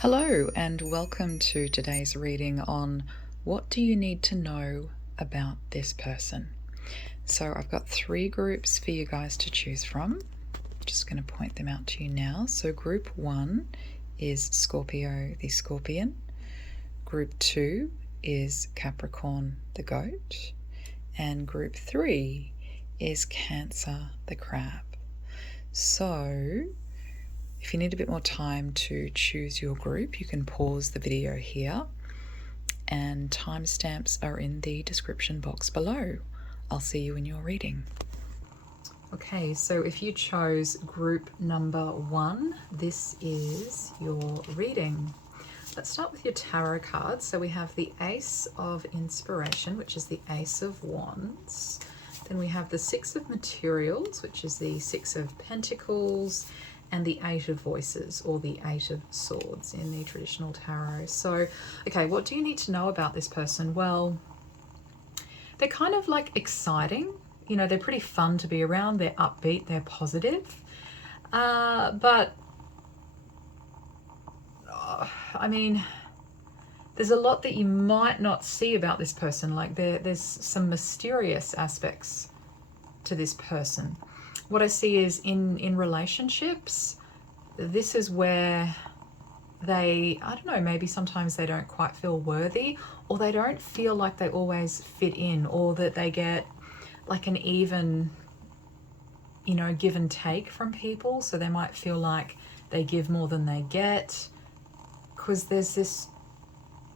Hello, and welcome to today's reading on what do you need to know about this person. So, I've got three groups for you guys to choose from. I'm just going to point them out to you now. So, group one is Scorpio the Scorpion, group two is Capricorn the Goat, and group three is Cancer the Crab. So, if you need a bit more time to choose your group, you can pause the video here, and timestamps are in the description box below. I'll see you in your reading. Okay, so if you chose group number one, this is your reading. Let's start with your tarot cards. So we have the Ace of Inspiration, which is the Ace of Wands. Then we have the Six of Materials, which is the Six of Pentacles, and the Eight of Voices, or the Eight of Swords in the traditional tarot. So, okay, what do you need to know about this person? Well, they're kind of like exciting. You know, they're pretty fun to be around. They're upbeat, they're positive. But, I mean, there's a lot that you might not see about this person. Like there's some mysterious aspects to this person. What I see is in relationships, this is where I don't know, maybe sometimes they don't quite feel worthy, or they don't feel like they always fit in, or that they get like an even, give and take from people. So they might feel like they give more than they get, because there's this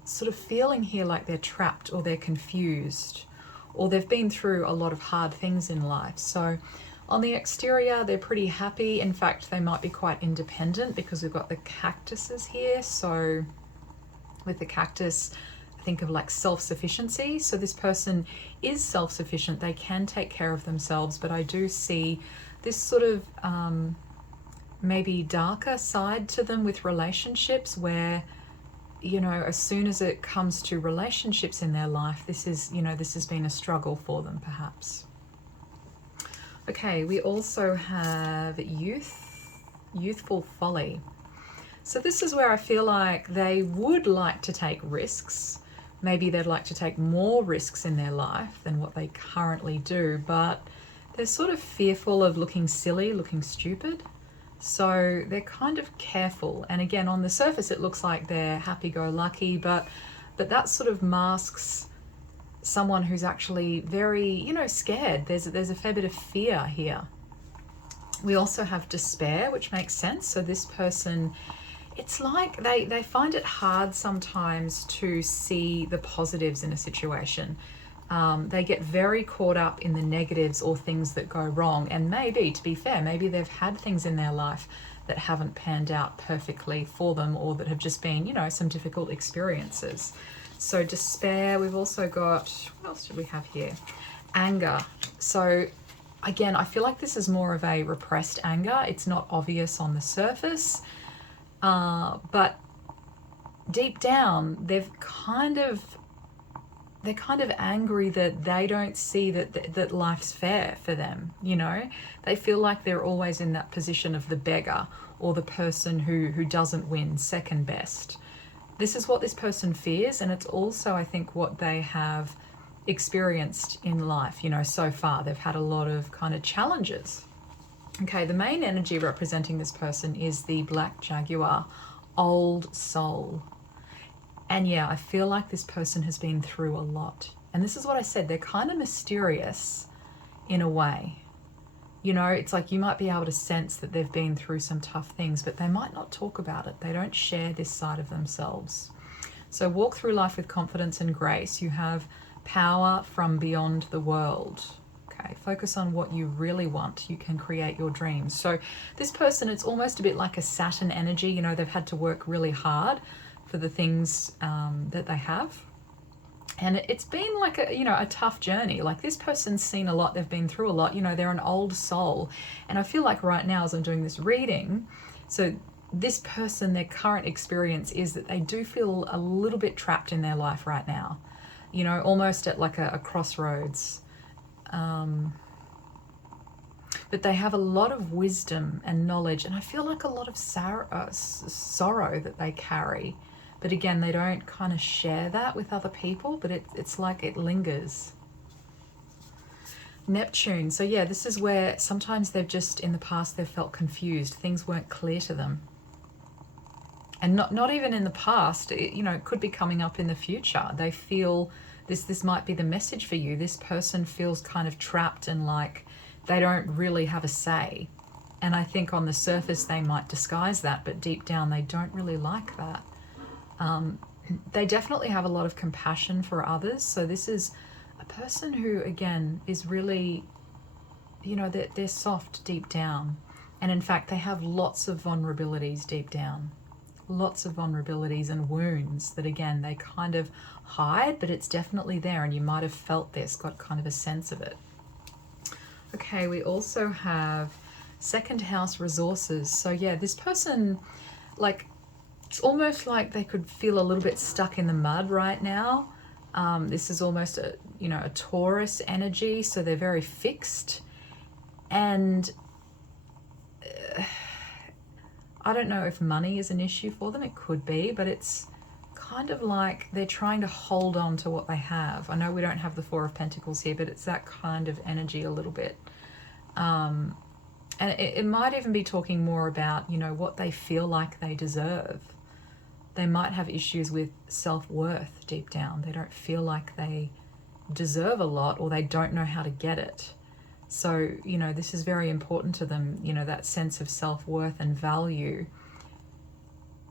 sort of feeling here like they're trapped, or they're confused, or they've been through a lot of hard things in life. So on the exterior, they're pretty happy. In fact, they might be quite independent, because we've got the cactuses here. So with the cactus, think of like self-sufficiency. So this person is self-sufficient. They can take care of themselves, but I do see this sort of maybe darker side to them with relationships, where as soon as it comes to relationships in their life, this has been a struggle for them, perhaps. Okay, we also have youthful folly. So this is where I feel like they would like to take risks. Maybe they'd like to take more risks in their life than what they currently do, but they're sort of fearful of looking silly, looking stupid. So they're kind of careful. And again, on the surface, it looks like they're happy-go-lucky, but that sort of masks someone who's actually very, scared. There's a fair bit of fear here. We also have despair, which makes sense. So this person, it's like they find it hard sometimes to see the positives in a situation. They get very caught up in the negatives or things that go wrong. And maybe, to be fair, maybe they've had things in their life that haven't panned out perfectly for them, or that have just been, some difficult experiences. So despair. We've also got, what else do we have here? Anger. So again, I feel like this is more of a repressed anger. It's not obvious on the surface, but deep down, they're kind of angry that they don't see that life's fair for them. They feel like they're always in that position of the beggar, or the person who doesn't win, second best. This is what this person fears, and it's also, I think, what they have experienced in life. So far they've had a lot of kind of challenges. Okay, the main energy representing this person is the Black Jaguar, Old Soul. And yeah, I feel like this person has been through a lot. And this is what I said, they're kind of mysterious in a way. It's like you might be able to sense that they've been through some tough things, but they might not talk about it. They don't share this side of themselves. So walk through life with confidence and grace. You have power from beyond the world. Okay, focus on what you really want. You can create your dreams. So this person, it's almost a bit like a Saturn energy. They've had to work really hard for the things that they have. And it's been like a tough journey. Like this person's seen a lot, they've been through a lot. They're an old soul. And I feel like right now, as I'm doing this reading, so this person, their current experience is that they do feel a little bit trapped in their life right now. Almost at like a crossroads. but they have a lot of wisdom and knowledge, and I feel like a lot of sorrow that they carry. But again, they don't kind of share that with other people, but it's like it lingers. Neptune. So yeah, this is where sometimes they've just, in the past, they've felt confused. Things weren't clear to them. And not even in the past, it could be coming up in the future. They feel this might be the message for you. This person feels kind of trapped and like they don't really have a say. And I think on the surface they might disguise that, but deep down they don't really like that. They definitely have a lot of compassion for others. So this is a person who, again, is really, they're soft deep down. And in fact, they have lots of vulnerabilities deep down. Lots of vulnerabilities and wounds that, again, they kind of hide, but it's definitely there. And you might have felt this, got kind of a sense of it. Okay, we also have second house resources. So yeah, this person, like, it's almost like they could feel a little bit stuck in the mud right now. This is almost a Taurus energy, so they're very fixed. And I don't know if money is an issue for them. It could be, but it's kind of like they're trying to hold on to what they have. I know we don't have the Four of Pentacles here, but it's that kind of energy a little bit. And it might even be talking more about, what they feel like they deserve. They might have issues with self-worth deep down. They don't feel like they deserve a lot, or they don't know how to get it. So, this is very important to them, that sense of self-worth and value.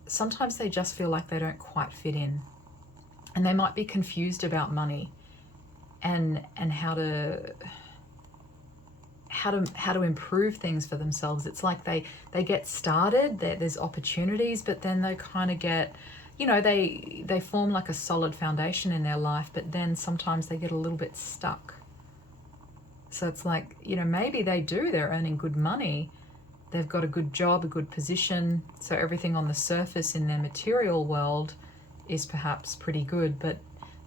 Sometimes they just feel like they don't quite fit in. And they might be confused about money and how to improve things for themselves. It's like they get started, there's opportunities, but then they kind of get, they form like a solid foundation in their life, but then sometimes they get a little bit stuck. So it's like, maybe they're earning good money, they've got a good job, a good position, so everything on the surface in their material world is perhaps pretty good, but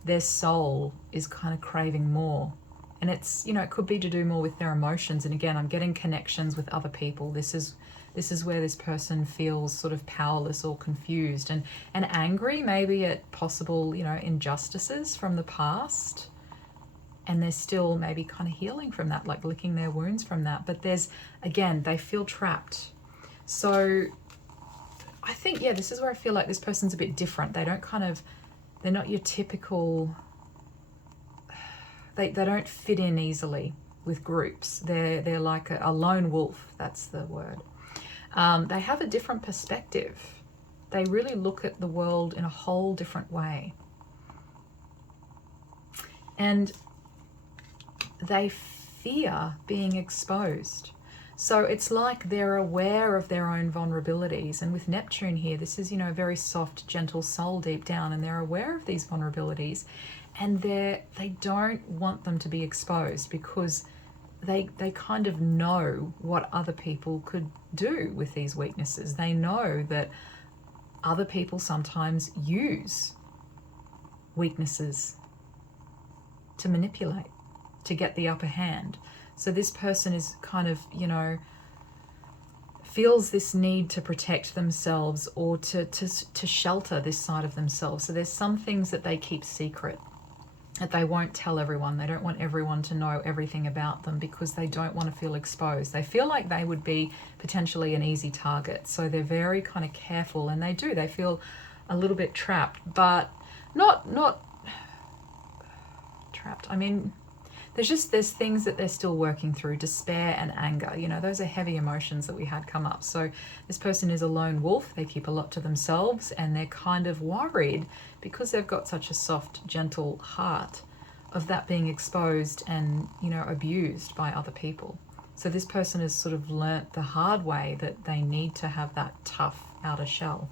their soul is kind of craving more. And it's, it could be to do more with their emotions. And again, I'm getting connections with other people. This is where this person feels sort of powerless or confused and angry, maybe at possible, injustices from the past. And they're still maybe kind of healing from that, like licking their wounds from that. But again, they feel trapped. So I think, yeah, this is where I feel like this person's a bit different. They're not your typical, they don't fit in easily with groups. They're like a lone wolf, that's the word. They have a different perspective. They really look at the world in a whole different way. And they fear being exposed. So it's like they're aware of their own vulnerabilities. And with Neptune here, this is, a very soft, gentle soul deep down, and they're aware of these vulnerabilities. And they don't want them to be exposed because they kind of know what other people could do with these weaknesses. They know that other people sometimes use weaknesses to manipulate, to get the upper hand. So this person is kind of, feels this need to protect themselves or to shelter this side of themselves. So there's some things that they keep secret, that they won't tell everyone. They don't want everyone to know everything about them because they don't want to feel exposed. They feel like they would be potentially an easy target. So they're very kind of careful, and they feel a little bit trapped, but not trapped. I mean, there's things that they're still working through, despair and anger. Those are heavy emotions that we had come up. So this person is a lone wolf. They keep a lot to themselves, and they're kind of worried because they've got such a soft, gentle heart of that being exposed and, abused by other people. So this person has sort of learnt the hard way that they need to have that tough outer shell.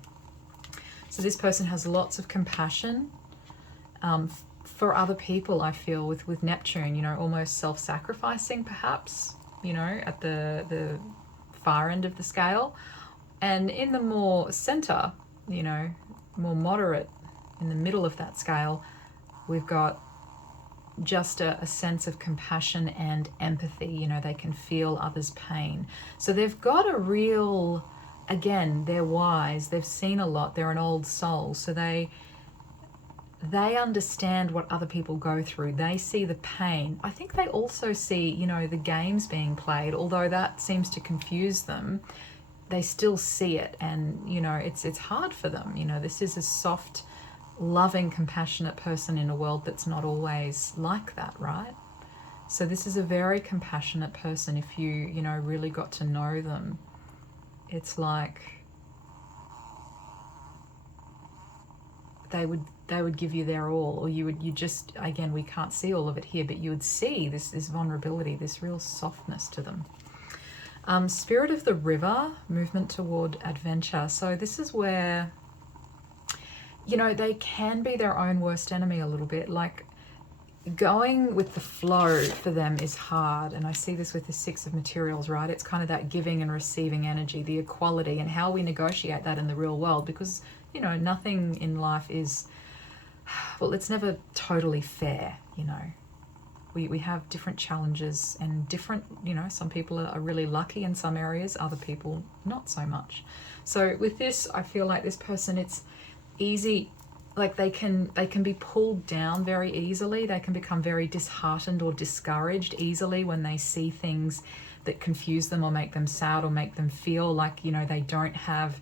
So this person has lots of compassion, for other people, I feel, with Neptune, almost self-sacrificing perhaps, at the far end of the scale. And in the more center, more moderate, in the middle of that scale, we've got just a sense of compassion and empathy. You know, they can feel others' pain. So they've got a real, again, they're wise, they've seen a lot, they're an old soul, so they understand what other people go through. They see the pain. I think they also see, you know, the games being played, although that seems to confuse them. They still see it, and you know, it's hard for them. You know, this is a soft, loving, compassionate person in a world that's not always like that, right? So this is a very compassionate person. If you know, really got to know them, it's like they would give you their all, or you just, again, we can't see all of it here, but you would see this vulnerability, this real softness to them. Spirit of the river, movement toward adventure. So this is where, you know, they can be their own worst enemy a little bit. Like, going with the flow for them is hard. And I see this with the Six of Materials, right? It's kind of that giving and receiving energy, the equality, and how we negotiate that in the real world. Because, you know, nothing in life is, well, it's never totally fair, you know. We have different challenges and different, you know, some people are really lucky in some areas, other people not so much. So with this, I feel like this person, it's easy, like they can be pulled down very easily. They can become very disheartened or discouraged easily when they see things that confuse them or make them sad or make them feel like, you know, they don't have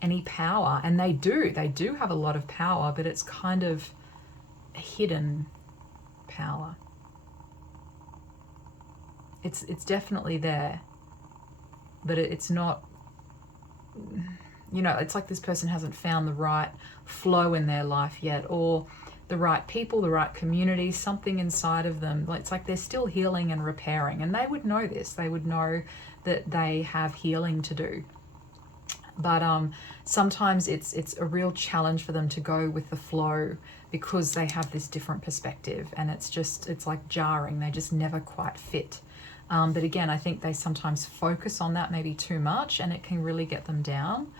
any power. And they do have a lot of power, but it's kind of a hidden power. It's definitely there, but it's not, you know, it's like this person hasn't found the right flow in their life yet, or the right people, the right community, something inside of them. It's like they're still healing and repairing, and they would know this. They would know that they have healing to do. But sometimes it's a real challenge for them to go with the flow because they have this different perspective, and it's like jarring. They just never quite fit. But again, I think they sometimes focus on that maybe too much, and it can really get them down.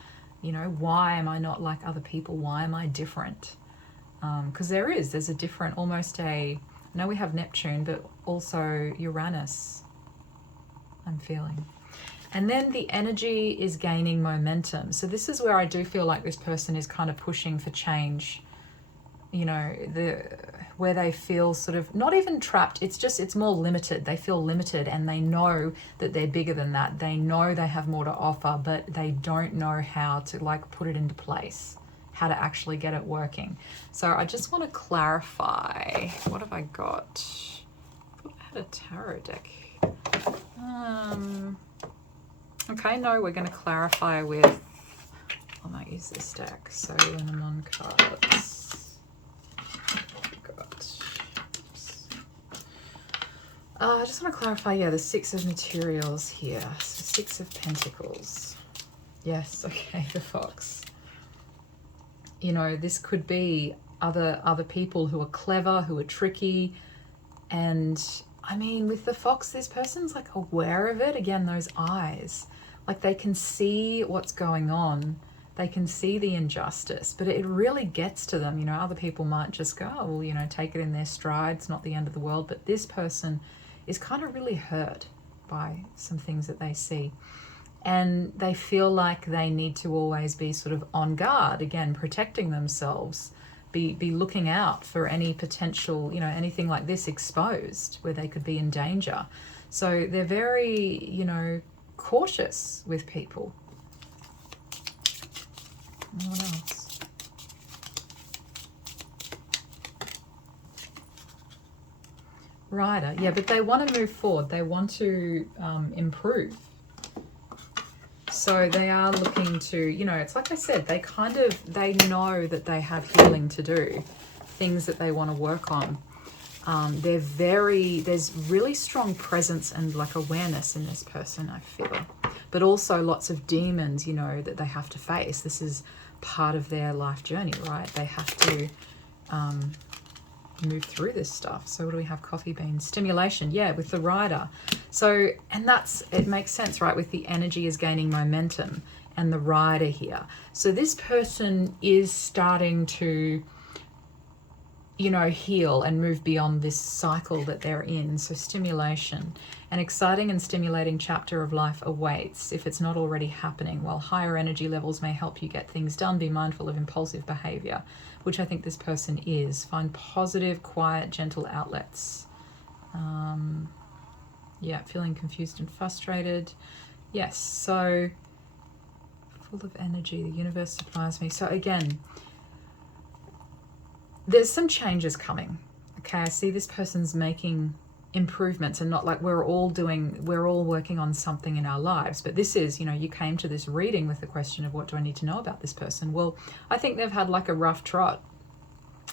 You know, why am I not like other people? Why am I different? Because there's a different, almost I know we have Neptune, but also Uranus, I'm feeling. And then the energy is gaining momentum. So this is where I do feel like this person is kind of pushing for change. You know, where they feel sort of not even trapped, it's more limited. They feel limited, and they know that they're bigger than that. They know they have more to offer, but they don't know how to like put it into place, how to actually get it working. So I just want to clarify, what have I got? I thought I had a tarot deck. Okay, no, we're going to clarify with, I might use this deck. So Lenormand cards. I just want to clarify, the Six of Materials here. So Six of Pentacles. Yes, okay, the Fox. You know, this could be other people who are clever, who are tricky. And I mean, with the Fox, this person's like aware of it. Again, those eyes. Like they can see what's going on. They can see the injustice, but it really gets to them. You know, other people might just go, oh, well, you know, take it in their stride. It's not the end of the world. But this person is kind of really hurt by some things that they see. And they feel like they need to always be sort of on guard, again, protecting themselves, be looking out for any potential, you know, anything like this exposed where they could be in danger. So they're very, you know, cautious with people. What else? Rider, yeah, but they want to move forward. They want to improve. So they are looking to, you know, it's like I said, they know that they have healing to do, things that they want to work on. There's really strong presence and like awareness in this person, I feel. But also lots of demons, you know, that they have to face. This is part of their life journey, right? They have to move through this stuff. So what do we have? Coffee beans, stimulation, yeah, with the rider. So, and it makes sense, right? With the energy is gaining momentum and the rider here. So this person is starting to you know, heal and move beyond this cycle that they're in. So stimulation. An exciting and stimulating chapter of life awaits if it's not already happening. While higher energy levels may help you get things done, be mindful of impulsive behavior, which I think this person is. Find positive, quiet, gentle outlets. Yeah, feeling confused and frustrated. Yes, so full of energy. The universe supplies me. So again, there's some changes coming. Okay, I see this person's making improvements, and not like we're all working on something in our lives, but this is, you know, you came to this reading with the question of what do I need to know about this person. Well, I think they've had like a rough trot,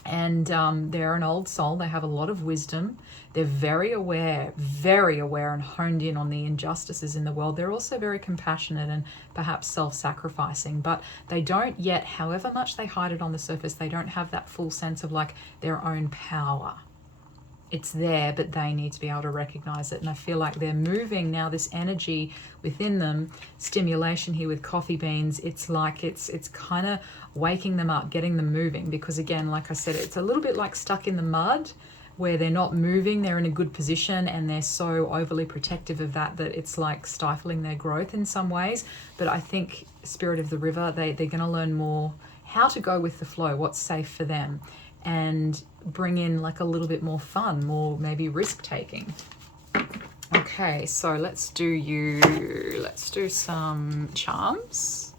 and they're an old soul. They have a lot of wisdom. They're very aware and honed in on the injustices in the world. They're also very compassionate and perhaps self-sacrificing, but they don't yet, however much they hide it on the surface, they don't have that full sense of like their own power. It's there, but they need to be able to recognize it. And I feel like they're moving now, this energy within them, stimulation here with coffee beans. It's like it's kind of waking them up, getting them moving, because again, like I said, it's a little bit like stuck in the mud where they're not moving. They're in a good position and they're so overly protective of that it's like stifling their growth in some ways. But I think Spirit of the River, they're going to learn more how to go with the flow, what's safe for them, and bring in like a little bit more fun, more maybe risk taking. Okay, so let's do some charms.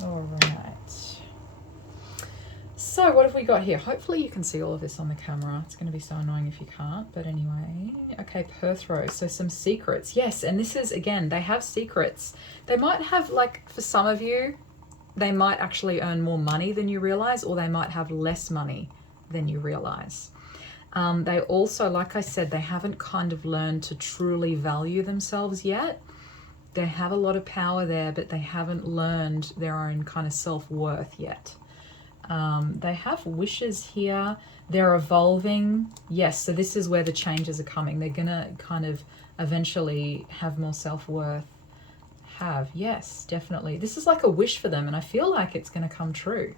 All right. So what have we got here? Hopefully you can see all of this on the camera. It's going to be so annoying if you can't, but anyway. Okay, Perth Rose. So some secrets. Yes, and this is, again, they have secrets. They might have, like, for some of you, they might actually earn more money than you realize, or they might have less money than you realize. They also, like I said, they haven't kind of learned to truly value themselves yet. They have a lot of power there, but they haven't learned their own kind of self-worth yet. They have wishes here. They're evolving. Yes, so this is where the changes are coming. They're going to kind of eventually have more self-worth. Yes, definitely. This is like a wish for them, and I feel like it's going to come true.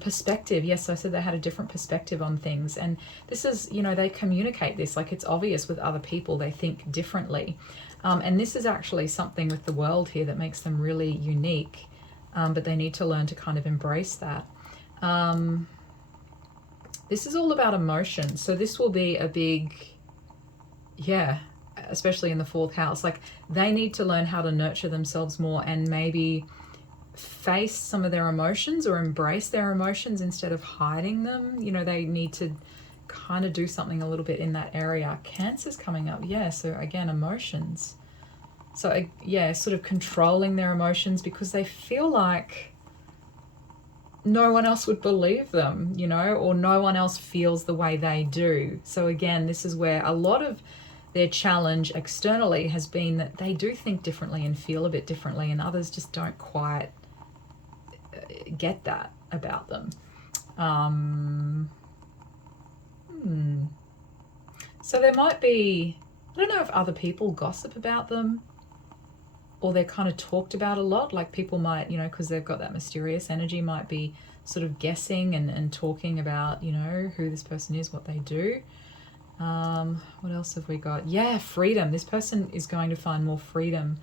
Perspective. Yes, I said they had a different perspective on things. And this is, you know, they communicate this. Like, it's obvious with other people. They think differently. And this is actually something with the world here that makes them really unique. But they need to learn to kind of embrace that. This is all about emotion. So this will be a big, especially in the 4th house. Like, they need to learn how to nurture themselves more and maybe face some of their emotions or embrace their emotions instead of hiding them. You know, they need to kind of do something a little bit in that area. Cancer's coming up. Yeah, so again, emotions. So yeah, sort of controlling their emotions because they feel like no one else would believe them, you know, or no one else feels the way they do. So again, this is where a lot of their challenge externally has been that they do think differently and feel a bit differently, and others just don't quite get that about them. So there might be, I don't know if other people gossip about them or they're kind of talked about a lot. Like, people might, you know, because they've got that mysterious energy, might be sort of guessing and talking about, you know, who this person is, what they do. What else have we got? Yeah, freedom. This person is going to find more freedom.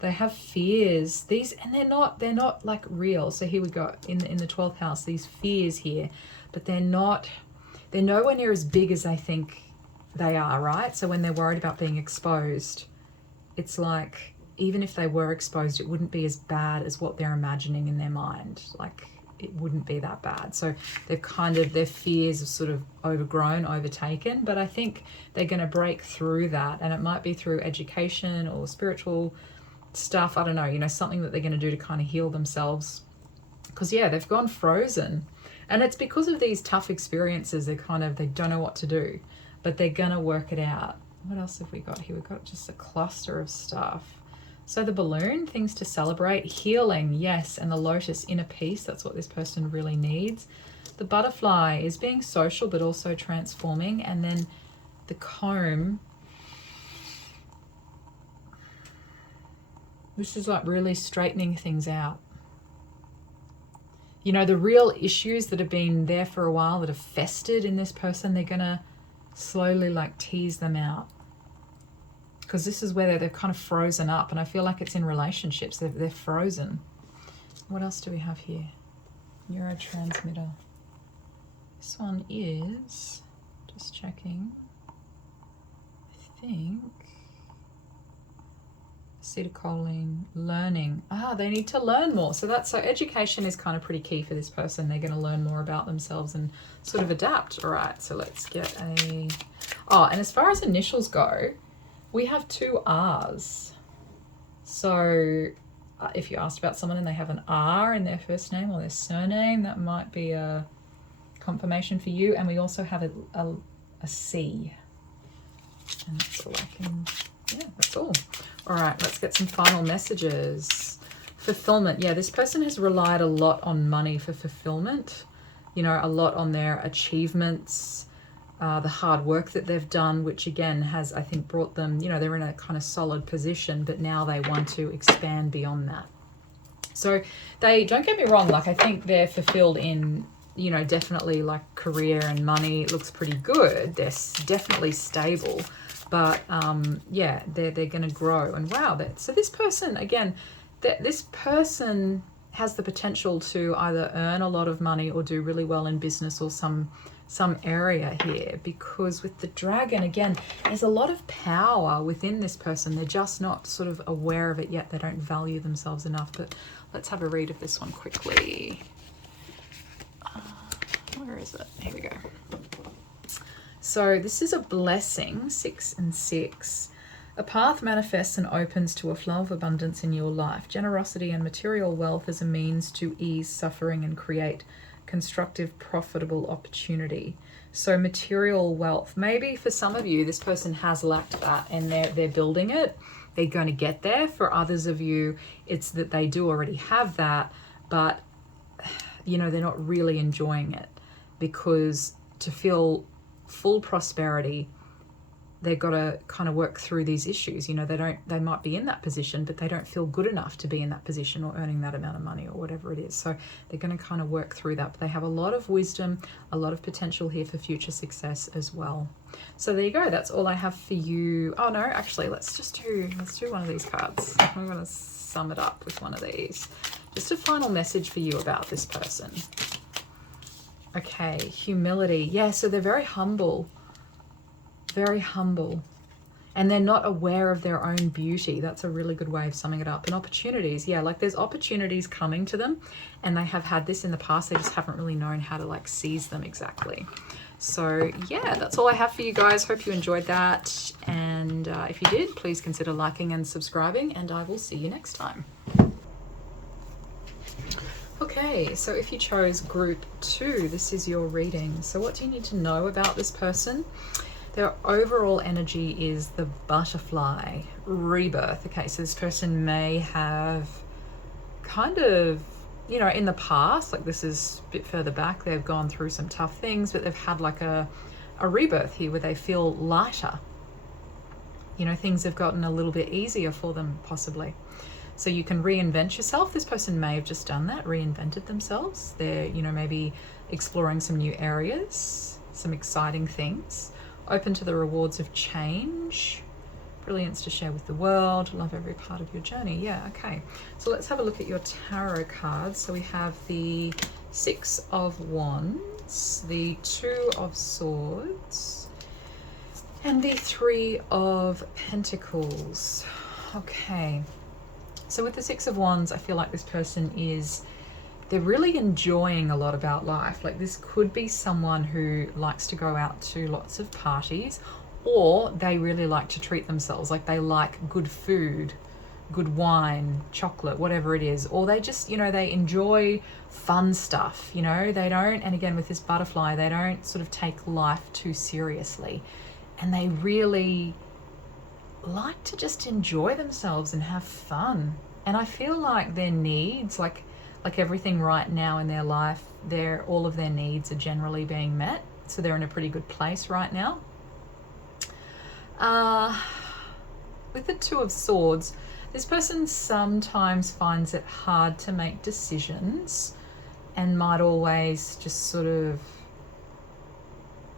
They have fears. And they're not like real. So here we go in the 12th house, these fears here, but they're nowhere near as big as they think they are, right? So when they're worried about being exposed, it's like, even if they were exposed, it wouldn't be as bad as what they're imagining in their mind. Like, it wouldn't be that bad. So they've their fears have sort of overtaken, but I think they're going to break through that. And it might be through education or spiritual stuff. I don't know, you know, something that they're going to do to kind of heal themselves. Because, yeah, they've gone frozen. And it's because of these tough experiences, they don't know what to do, but they're going to work it out. What else have we got here? We've got just a cluster of stuff. So the balloon, things to celebrate, healing, yes, and the lotus, inner peace, that's what this person really needs. The butterfly is being social but also transforming, and then the comb, This is like really straightening things out. You know, the real issues that have been there for a while, that have festered in this person, they're going to slowly like tease them out. Because this is where they've kind of frozen up. And I feel like it's in relationships. They're frozen. What else do we have here? Neurotransmitter. This one is, just checking, I think, acetylcholine, learning. They need to learn more. So education is kind of pretty key for this person. They're going to learn more about themselves and sort of adapt. All right, so let's get and as far as initials go, we have 2 R's. So if you asked about someone and they have an R in their first name or their surname, that might be a confirmation for you. And we also have a C. And that's all I can, that's all. All right, let's get some final messages. Fulfillment. Yeah, this person has relied a lot on money for fulfillment, you know, a lot on their achievements, the hard work that they've done, which again has, I think, brought them, you know, they're in a kind of solid position, but now they want to expand beyond that. So they, don't get me wrong, like I think they're fulfilled in, you know, definitely like career and money. It looks pretty good. They're definitely stable. But yeah, they're going to grow. And wow, so this person, again, this person has the potential to either earn a lot of money or do really well in business or some area here, because with the dragon, again, there's a lot of power within this person. They're just not sort of aware of it yet. They don't value themselves enough. But let's have a read of this one quickly. Where is it? Here we go. So this is a blessing, 6 and 6. A path manifests and opens to a flow of abundance in your life. Generosity and material wealth as a means to ease suffering and create constructive, profitable opportunity. So material wealth, maybe for some of you, this person has lacked that and they're building it. They're going to get there. For others of you, it's that they do already have that, but you know, they're not really enjoying it, because to feel full prosperity, they've got to kind of work through these issues. You know, they might be in that position, but they don't feel good enough to be in that position or earning that amount of money or whatever it is. So they're going to kind of work through that. But they have a lot of wisdom, a lot of potential here for future success as well. So there you go. That's all I have for you. Oh no, actually, let's do one of these cards. I'm going to sum it up with one of these. Just a final message for you about this person. Okay, humility. Yeah, so they're very humble. Very humble. And they're not aware of their own beauty. That's a really good way of summing it up. And opportunities. Yeah, like there's opportunities coming to them, and they have had this in the past. They just haven't really known how to like seize them exactly. So yeah, that's all I have for you guys. Hope you enjoyed that. And if you did, please consider liking and subscribing, and I will see you next time. Okay, so if you chose group 2, this is your reading. So what do you need to know about this person? Their overall energy is the butterfly, rebirth. Okay, so this person may have kind of, you know, in the past, like this is a bit further back, they've gone through some tough things, but they've had like a rebirth here where they feel lighter. You know, things have gotten a little bit easier for them, possibly. So you can reinvent yourself. This person may have just done that, reinvented themselves. They're, you know, maybe exploring some new areas, some exciting things, open to the rewards of change, brilliance to share with the world, love every part of your journey. Yeah, okay. So let's have a look at your tarot cards. So we have the 6 of Wands, the 2 of Swords, and the 3 of Pentacles. Okay. So with the 6 of Wands, I feel like this person they're really enjoying a lot about life. Like this could be someone who likes to go out to lots of parties, or they really like to treat themselves. Like they like good food, good wine, chocolate, whatever it is. Or they just, you know, they enjoy fun stuff, you know, they don't, and again with this butterfly, they don't sort of take life too seriously. And they really like to just enjoy themselves and have fun. And I feel like their needs, like everything right now in their life, all of their needs are generally being met. So they're in a pretty good place right now. With the 2 of Swords, This person sometimes finds it hard to make decisions and might always just sort of,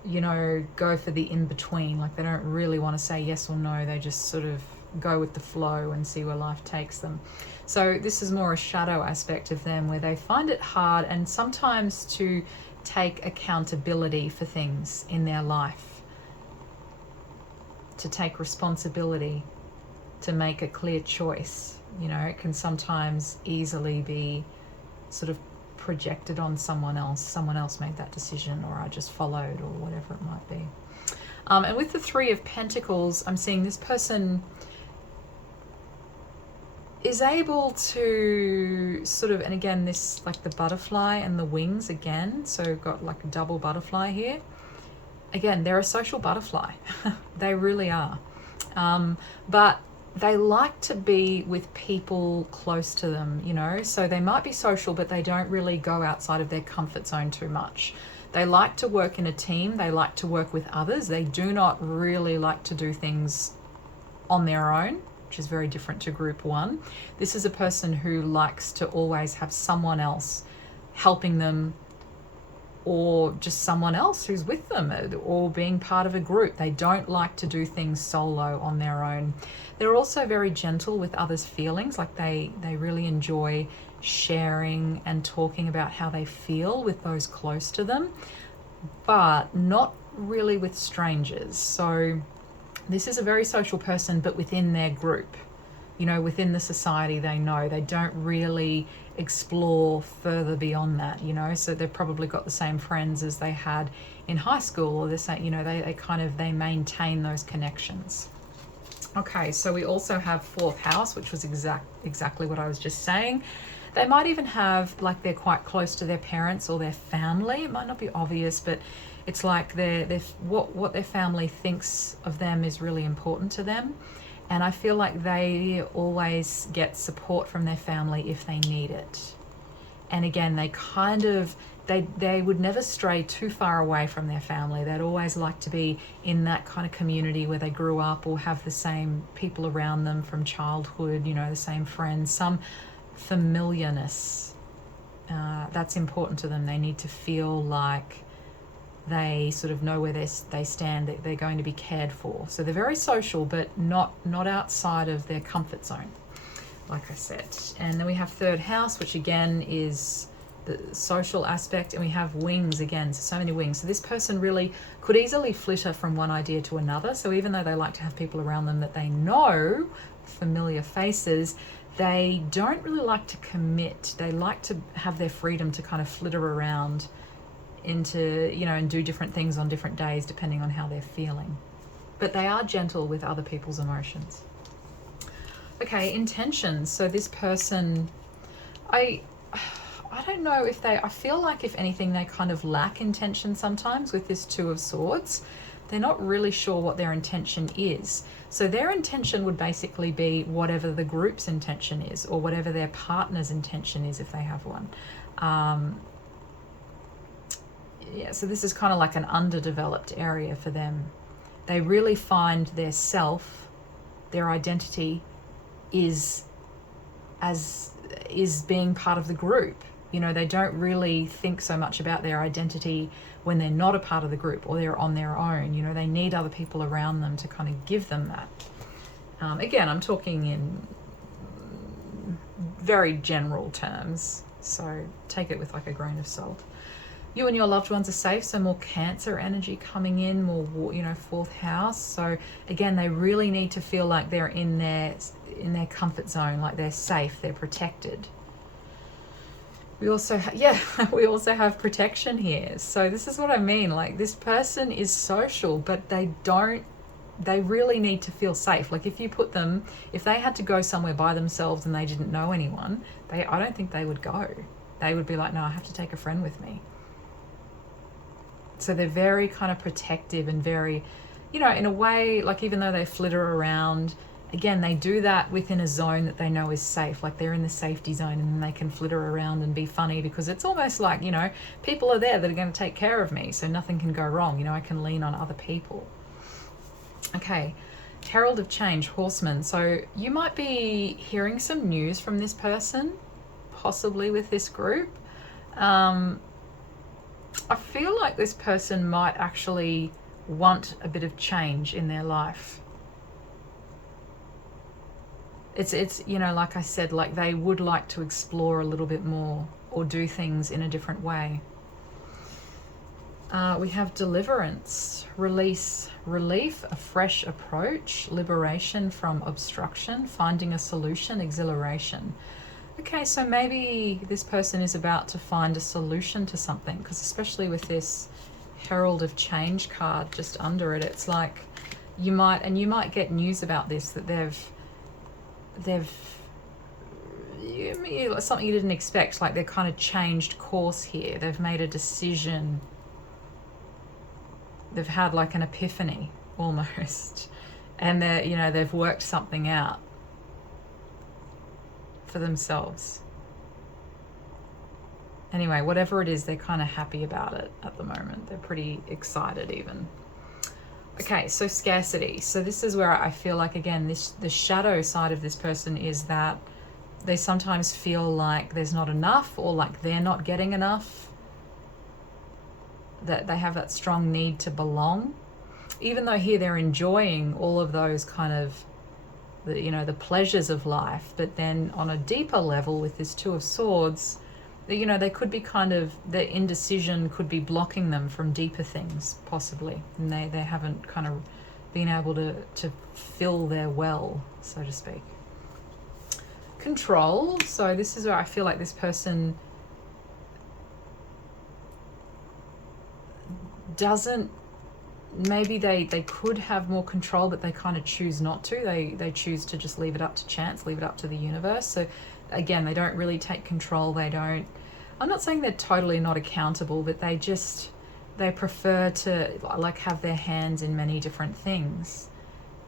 you know, go for the in-between. Like they don't really want to say yes or no. They just sort of go with the flow and see where life takes them. So this is more a shadow aspect of them where they find it hard and sometimes to take accountability for things in their life, to take responsibility, to make a clear choice. You know, it can sometimes easily be sort of projected on someone else. Someone else made that decision, or I just followed, or whatever it might be. And with the Three of Pentacles, I'm seeing this person is able to sort of, and again, this like the butterfly and the wings again, so got like a double butterfly here. Again, they're a social butterfly. They really are. But they like to be with people close to them, you know, so they might be social, but they don't really go outside of their comfort zone too much. They like to work in a team. They like to work with others. They do not really like to do things on their own, which is very different to group one. This is a person who likes to always have someone else helping them, or just someone else who's with them, or being part of a group. They don't like to do things solo on their own. They're also very gentle with others' feelings. Like they really enjoy sharing and talking about how they feel with those close to them, but not really with strangers. So this is a very social person, but within their group, you know, within the society they know. They don't really explore further beyond that, you know, so they've probably got the same friends as they had in high school, or the same, you know, they maintain those connections. Okay, so we also have fourth house, which was exactly what I was just saying. They might even have, like, they're quite close to their parents or their family. It might not be obvious, but it's like what their family thinks of them is really important to them. And I feel like they always get support from their family if they need it. And again, they would never stray too far away from their family. They'd always like to be in that kind of community where they grew up, or have the same people around them from childhood, you know, the same friends, some familiarness. That's important to them. They need to feel like they sort of know where they stand, that they're going to be cared for. So they're very social, but not outside of their comfort zone, like I said. And then we have third house, which again is the social aspect, and we have wings again, so many wings. So this person really could easily flitter from one idea to another. So even though they like to have people around them that they know, familiar faces, they don't really like to commit. They like to have their freedom to kind of flitter around into, you know, and do different things on different days depending on how they're feeling. But they are gentle with other people's emotions. Okay, intentions. So this person, I don't know if I feel like if anything they kind of lack intention sometimes with this Two of Swords. They're not really sure what their intention is. So their intention would basically be whatever the group's intention is, or whatever their partner's intention is if they have one. Yeah, so this is kind of like an underdeveloped area for them. They really find their self, their identity is being part of the group. You know, they don't really think so much about their identity when they're not a part of the group or they're on their own. You know, they need other people around them to kind of give them that. Again, I'm talking in very general terms, so take it with like a grain of salt. You and your loved ones are safe, so more Cancer energy coming in, more, you know, fourth house. So again, they really need to feel like they're in their comfort zone, like they're safe, they're protected. We also have protection here. So this is what I mean. Like, this person is social, but they really need to feel safe. Like, if they had to go somewhere by themselves and they didn't know anyone, I don't think they would go. They would be like, no, I have to take a friend with me. So they're very kind of protective and very, you know, in a way, like, even though they flitter around, again, they do that within a zone that they know is safe. Like, they're in the safety zone, and then they can flitter around and be funny because it's almost like, you know, people are there that are going to take care of me, so nothing can go wrong. You know, I can lean on other people. Okay, Herald of Change, Horseman. So you might be hearing some news from this person, possibly with this group. I feel like this person might actually want a bit of change in their life. It's you know, like I said, like they would like to explore a little bit more or do things in a different way. We have deliverance, release, relief, a fresh approach, liberation from obstruction, finding a solution, exhilaration. Okay, so maybe this person is about to find a solution to something, because especially with this Herald of Change card just under it, it's like you might get news about this, that they've something you didn't expect, like they've kind of changed course here. They've made a decision. They've had like an epiphany almost, and they've worked something out for themselves. Anyway, whatever it is, they're kind of happy about it at the moment. They're pretty excited even. Okay, so scarcity. So this is where I feel like, again, the shadow side of this person is that they sometimes feel like there's not enough, or like they're not getting enough, that they have that strong need to belong, even though here they're enjoying all of those kind of the pleasures of life. But then on a deeper level with this Two of Swords, they could be kind of, their indecision could be blocking them from deeper things possibly, and they haven't kind of been able to fill their well, so to speak. Control. So this is where I feel like this person doesn't, maybe they could have more control, but they kind of choose not to. They choose to just leave it up to chance, leave it up to the universe. So again, they don't really take control. I'm not saying they're totally not accountable, but they prefer to like have their hands in many different things,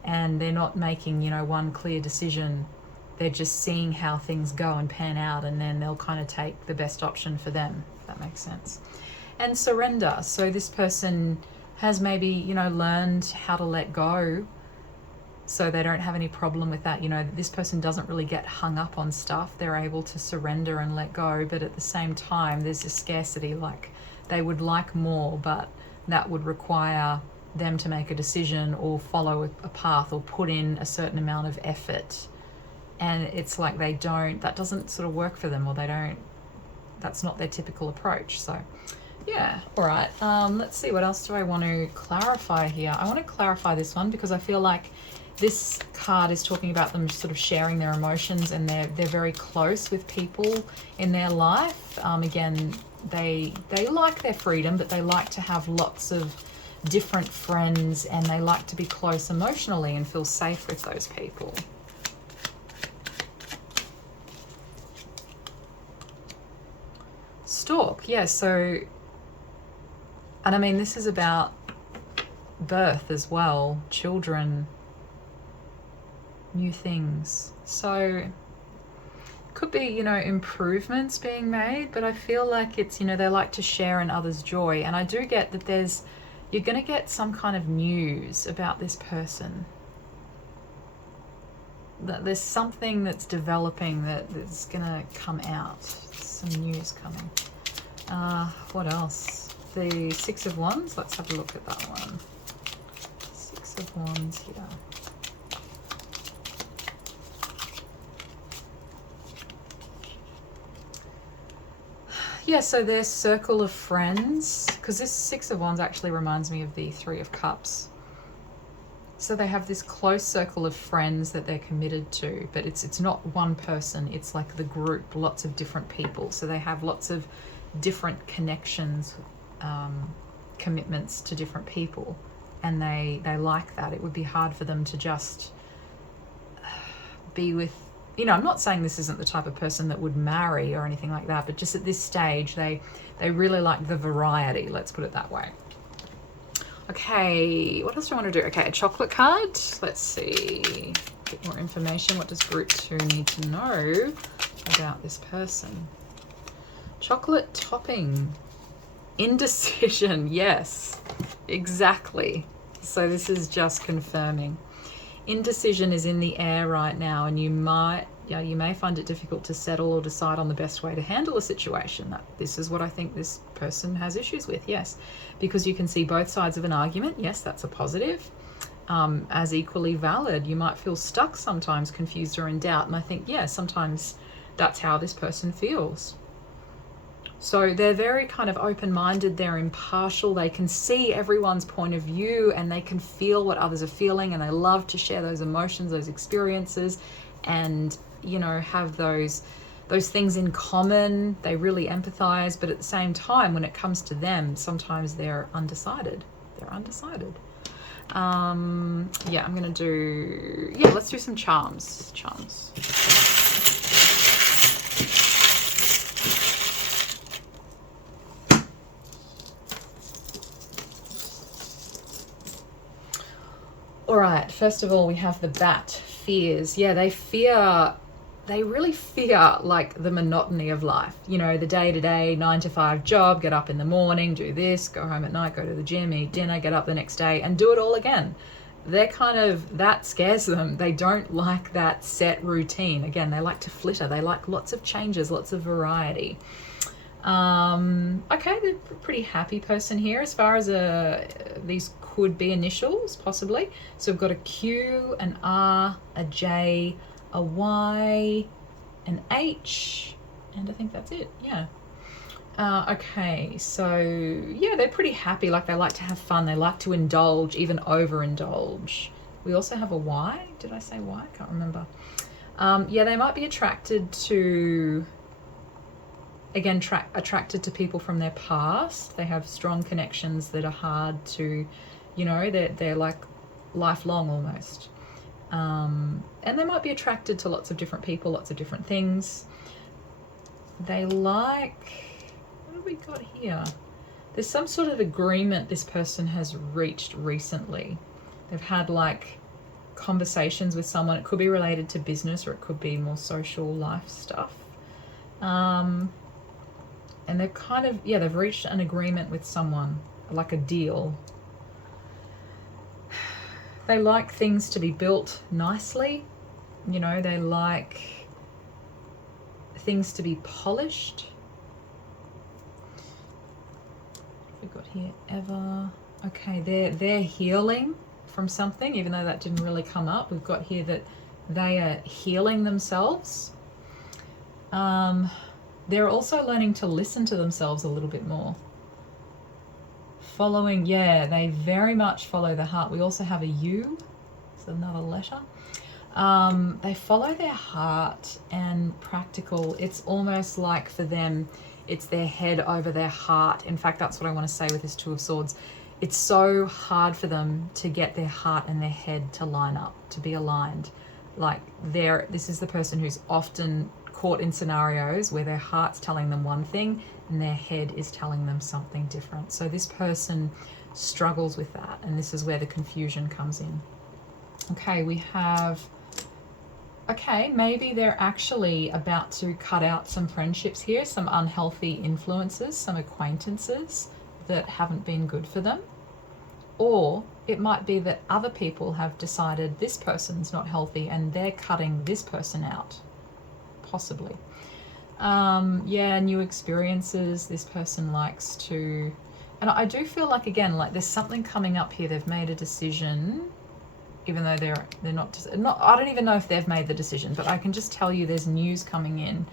and they're not making one clear decision. They're just seeing how things go and pan out, and then they'll kind of take the best option for them, if that makes sense. And surrender. So this person has maybe, learned how to let go, so they don't have any problem with that. This person doesn't really get hung up on stuff. They're able to surrender and let go, but at the same time, there's a scarcity, like they would like more, but that would require them to make a decision or follow a path or put in a certain amount of effort. And it's like that doesn't sort of work for them, or that's not their typical approach. So yeah, all right. Let's see, what else do I want to clarify here? I want to clarify this one because I feel like this card is talking about them sort of sharing their emotions, and they're very close with people in their life. Again, they like their freedom, but they like to have lots of different friends, and they like to be close emotionally and feel safe with those people. Stalk, yeah, so, and I mean, this is about birth as well, children, new things. So could be, improvements being made, but I feel like it's, they like to share in others' joy. And I do get that you're going to get some kind of news about this person. That there's something that's developing that's going to come out. Some news coming. What else? The Six of Wands. Let's have a look at that one. Six of Wands here. Yeah, so their circle of friends, because this Six of Wands actually reminds me of the Three of Cups. So they have this close circle of friends that they're committed to, but it's not one person, it's like the group, lots of different people. So they have lots of different connections, commitments to different people, and they like that. It would be hard for them to just be with, I'm not saying this isn't the type of person that would marry or anything like that, but just at this stage, they really like the variety, let's put it that way. Okay, what else do I want to do? Okay, a chocolate card. Let's see. A bit more information. What does group 2 need to know about this person? Chocolate topping. Indecision. Yes, exactly. So this is just confirming. Indecision is in the air right now, and you may find it difficult to settle or decide on the best way to handle a situation. That this is what I think this person has issues with, yes. Because you can see both sides of an argument, yes, that's a positive. As equally valid, you might feel stuck sometimes, confused or in doubt. And I think, yeah, sometimes that's how this person feels. So they're very kind of open-minded, they're impartial, they can see everyone's point of view and they can feel what others are feeling, and they love to share those emotions, those experiences, and, you know, have those things in common. They really empathize, but at the same time, when it comes to them, sometimes they're undecided. Yeah, I'm gonna do, let's do some charms. All right, first of all, we have the bat, fears. Yeah, they really fear like the monotony of life. You know, the day-to-day 9-to-5 job, get up in the morning, do this, go home at night, go to the gym, eat dinner, get up the next day and do it all again. That scares them. They don't like that set routine. Again, they like to flitter. They like lots of changes, lots of variety. Okay, they're a pretty happy person here as far as these could be initials, possibly. So we've got a Q, an R, a J, a Y, an H, and I think that's it, yeah. Okay, so yeah, they're pretty happy, like they like to have fun, they like to indulge, even overindulge. We also have a Y. Did I say Y? I can't remember. Yeah, they might be attracted to, again, attracted to people from their past. They have strong connections that are hard to, you know, they're like lifelong almost. And they might be attracted to lots of different people, lots of different things. They like, what have we got here? There's some sort of agreement this person has reached recently. They've had like conversations with someone. It could be related to business, or it could be more social life stuff. And they've kind of, yeah, they've reached an agreement with someone, like a deal. They like things to be built nicely. You know, they like things to be polished. We've got here ever. Okay, they're healing from something, even though that didn't really come up. We've got here that they are healing themselves. They're also learning to listen to themselves a little bit more. Following, yeah, they very much follow the heart. We also have a U, it's another letter. They follow their heart and practical. It's almost like for them, it's their head over their heart. In fact, that's what I want to say with this Two of Swords. It's so hard for them to get their heart and their head to line up, to be aligned. Like this is the person who's often caught in scenarios where their heart's telling them one thing and their head is telling them something different. So this person struggles with that, and this is where the confusion comes in. Okay, we have, okay, maybe they're actually about to cut out some friendships here, some unhealthy influences, some acquaintances that haven't been good for them. Or it might be that other people have decided this person's not healthy and they're cutting this person out, possibly. Yeah, new experiences. This person likes to, and I do feel like, again, like there's something coming up here. They've made a decision, even though they're not, I don't even know if they've made the decision, but I can just tell you there's news coming in,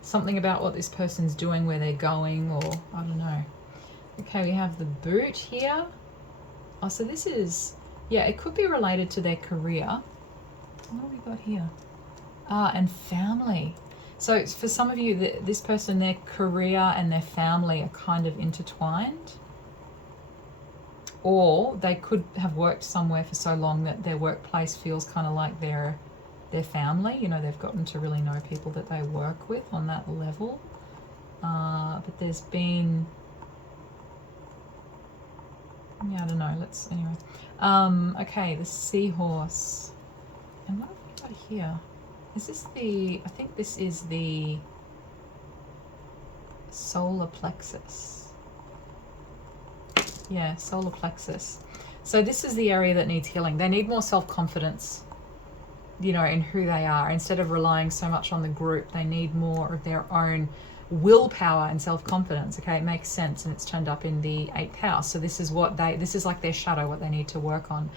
something about what this person's doing, where they're going, or I don't know. Okay, we have the boot here. Oh, so this is, yeah, it could be related to their career. What have we got here? And family. So for some of you, this person, their career and their family are kind of intertwined. Or they could have worked somewhere for so long that their workplace feels kind of like their family. You know, they've gotten to really know people that they work with on that level. But there's been, yeah, I don't know. Anyway. Okay, the seahorse. And what have we got here? Is this I think this is the solar plexus. Yeah, solar plexus. So this is the area that needs healing. They need more self-confidence. you know, in who they are. Instead of relying so much on the group, they need more of their own willpower and self-confidence. Okay, it makes sense, and it's turned up in the 8th house. So this is this is like their shadow, what they need to work on.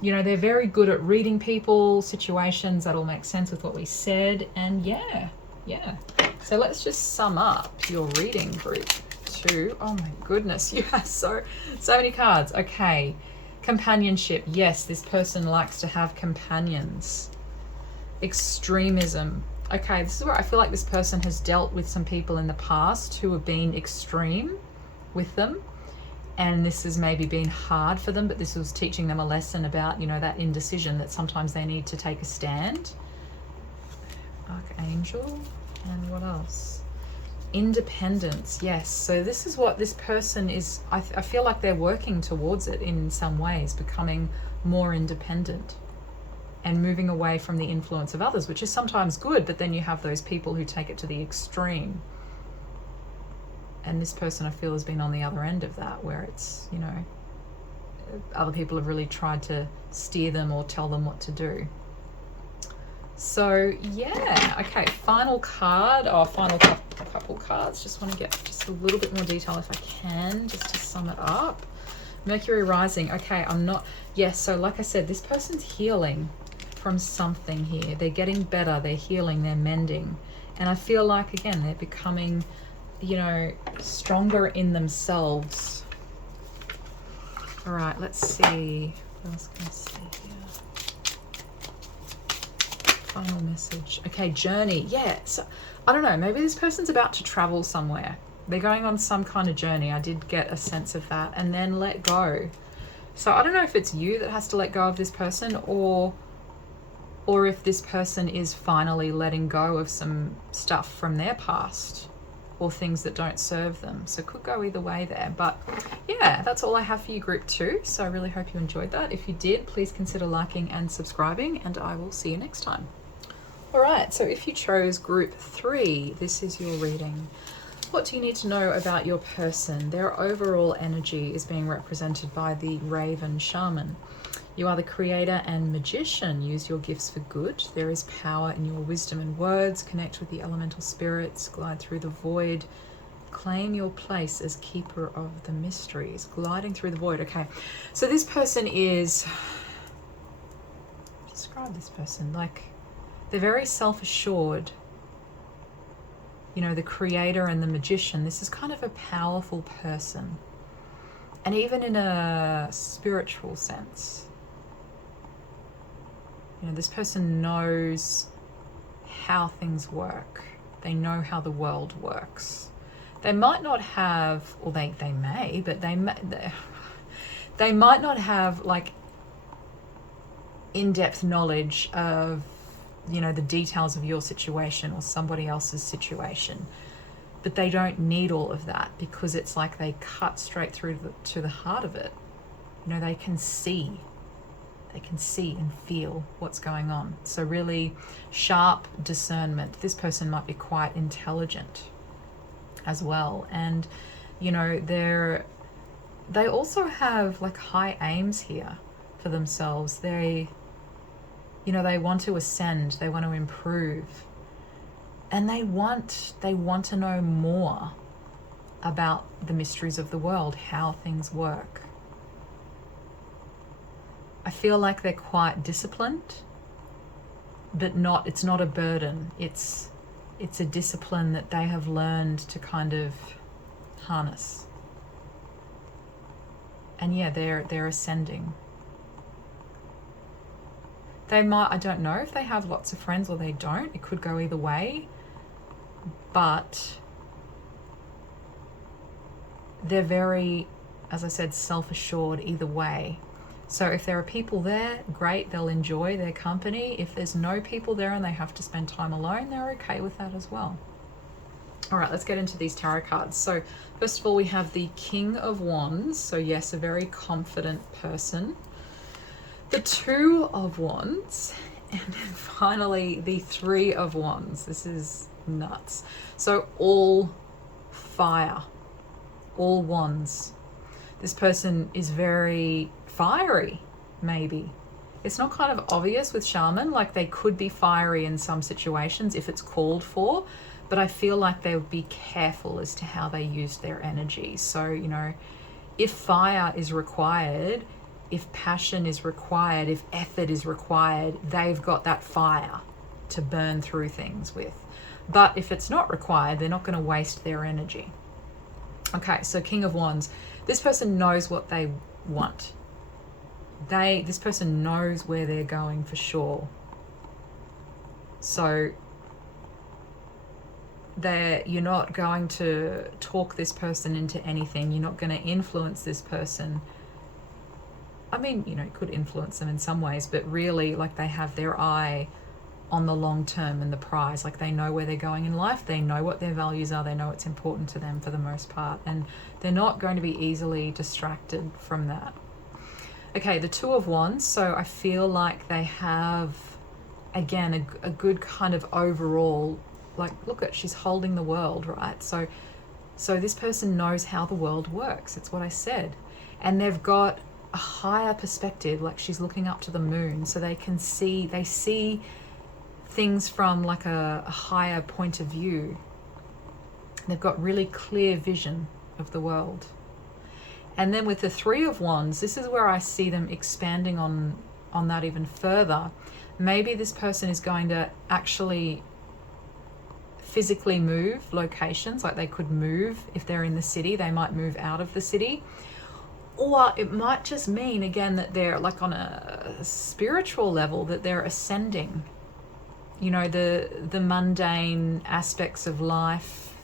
You know, they're very good at reading people, situations. That all makes sense with what we said. And yeah. So let's just sum up your reading, group 2. Oh my goodness, you have so many cards. Okay, companionship. Yes, this person likes to have companions. Extremism. Okay, this is where I feel like this person has dealt with some people in the past who have been extreme with them. And this has maybe been hard for them, but this was teaching them a lesson about, you know, that indecision, that sometimes they need to take a stand. Archangel. And what else? Independence. Yes. So this is what this person is. I feel like they're working towards it in some ways, becoming more independent and moving away from the influence of others, which is sometimes good, but then you have those people who take it to the extreme. And this person, I feel, has been on the other end of that, where it's, you know, other people have really tried to steer them or tell them what to do. So yeah, okay, final card, final couple cards. Just want to get just a little bit more detail if I can, just to sum it up. Mercury rising. Okay, yes, so like I said, this person's healing from something here. They're getting better, they're healing, they're mending. And I feel like, again, they're becoming, you know, stronger in themselves. All right, let's see. What else can I see here? Final message. Okay, journey. Yeah, so I don't know, maybe this person's about to travel somewhere. They're going on some kind of journey. I did get a sense of that. And then let go. So I don't know if it's you that has to let go of this person, or if this person is finally letting go of some stuff from their past or things that don't serve them. So it could go either way there. But yeah, that's all I have for you, group 2. So I really hope you enjoyed that. If you did, please consider liking and subscribing, and I will see you next time. All right, so if you chose group 3, this is your reading. What do you need to know about your person? Their overall energy is being represented by the Raven Shaman. You are the creator and magician. Use your gifts for good. There is power in your wisdom and words. Connect with the elemental spirits. Glide through the void. Claim your place as keeper of the mysteries. Gliding through the void. Okay, so this person is... Describe this person. Like, they're very self-assured. You know, the creator and the magician. This is kind of a powerful person. And even in a spiritual sense. You know, this person knows how things work. They know how the world works. They might not have, or they may, but they might not have like in-depth knowledge of, you know, the details of your situation or somebody else's situation. But they don't need all of that, because it's like they cut straight through to the heart of it. You know, they can see and feel what's going on. So really sharp discernment. This person might be quite intelligent as well. And, you know, they also have like high aims here for themselves. They want to ascend, they want to improve. And they want to know more about the mysteries of the world, how things work. I feel like they're quite disciplined, but it's not a burden. It's a discipline that they have learned to kind of harness. And yeah, they're ascending. They might, I don't know if they have lots of friends or they don't. It could go either way. But they're very, as I said, self-assured either way. So if there are people there, great, they'll enjoy their company. If there's no people there and they have to spend time alone, they're okay with that as well. All right, let's get into these tarot cards. So first of all, we have the King of Wands. So yes, a very confident person. The Two of Wands. And then finally, the Three of Wands. This is nuts. So all fire, all wands. This person is very fiery, maybe. It's not kind of obvious with shaman, like they could be fiery in some situations if it's called for, but I feel like they would be careful as to how they use their energy. So, you know, if fire is required, if passion is required, if effort is required, they've got that fire to burn through things with. But if it's not required, they're not going to waste their energy. Okay, so King of Wands. This person knows what they want. This person knows where they're going for sure. So you're not going to talk this person into anything. You're not going to influence this person. I mean, you know, you could influence them in some ways, but really, like, they have their eye on the long term and the prize. Like, they know where they're going in life. They know what their values are. They know what's important to them for the most part. And they're not going to be easily distracted from that. Okay, the Two of Wands. So I feel like they have, again, a good kind of overall, like, look at, she's holding the world, right? So this person knows how the world works. It's what I said. And they've got a higher perspective, like she's looking up to the moon, so they see things from like a higher point of view. They've got really clear vision of the world. And then with the Three of Wands, this is where I see them expanding on that even further. Maybe this person is going to actually physically move locations, like they could move. If they're in the city, they might move out of the city. Or it might just mean, again, that they're like on a spiritual level, that they're ascending. You know, the mundane aspects of life,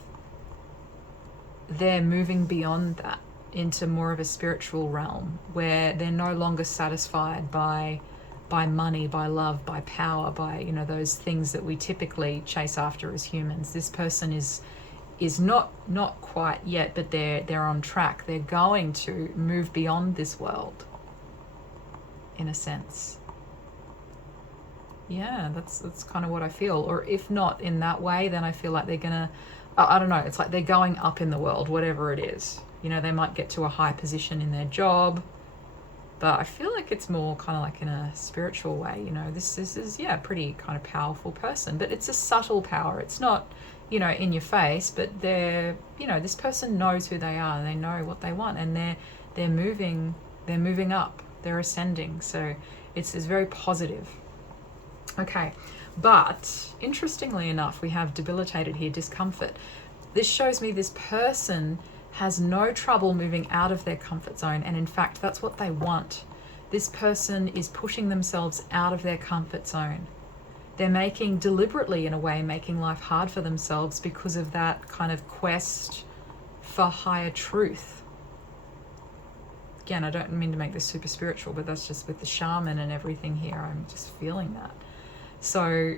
they're moving beyond that into more of a spiritual realm where they're no longer satisfied by money, by love, by power, by, you know, those things that we typically chase after as humans. This person is not quite yet, but they're on track. They're going to move beyond this world, in a sense. Yeah, that's kind of what I feel. Or if not in that way, then I feel like they're gonna, I don't know, it's like they're going up in the world, whatever it is. You know, they might get to a high position in their job, but I feel like it's more kind of like in a spiritual way. You know, this is, yeah, pretty kind of powerful person, but it's a subtle power. It's not, you know, in your face, but they're, you know, this person knows who they are and they know what they want, and they're moving up, they're ascending. So it's very positive. Okay, but interestingly enough, we have debilitated here, discomfort. This shows me this person has no trouble moving out of their comfort zone, and in fact, that's what they want. This person is pushing themselves out of their comfort zone. They're deliberately, in a way, making life hard for themselves because of that kind of quest for higher truth. Again, I don't mean to make this super spiritual, but that's just with the shaman and everything here. I'm just feeling that. So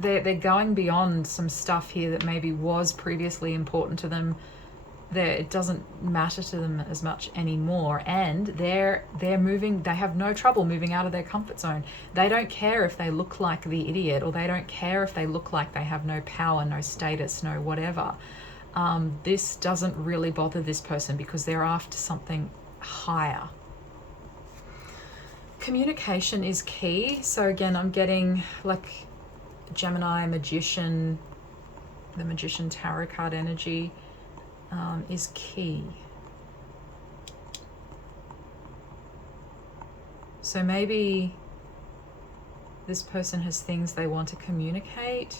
they're going beyond some stuff here that maybe was previously important to them. It doesn't matter to them as much anymore, and they're moving. They have no trouble moving out of their comfort zone. They don't care if they look like the idiot, or they don't care if they look like they have no power, no status, no whatever. This doesn't really bother this person because they're after something higher. Communication is key. So again, I'm getting like Gemini, Magician, the Magician Tarot card energy is key. So maybe this person has things they want to communicate.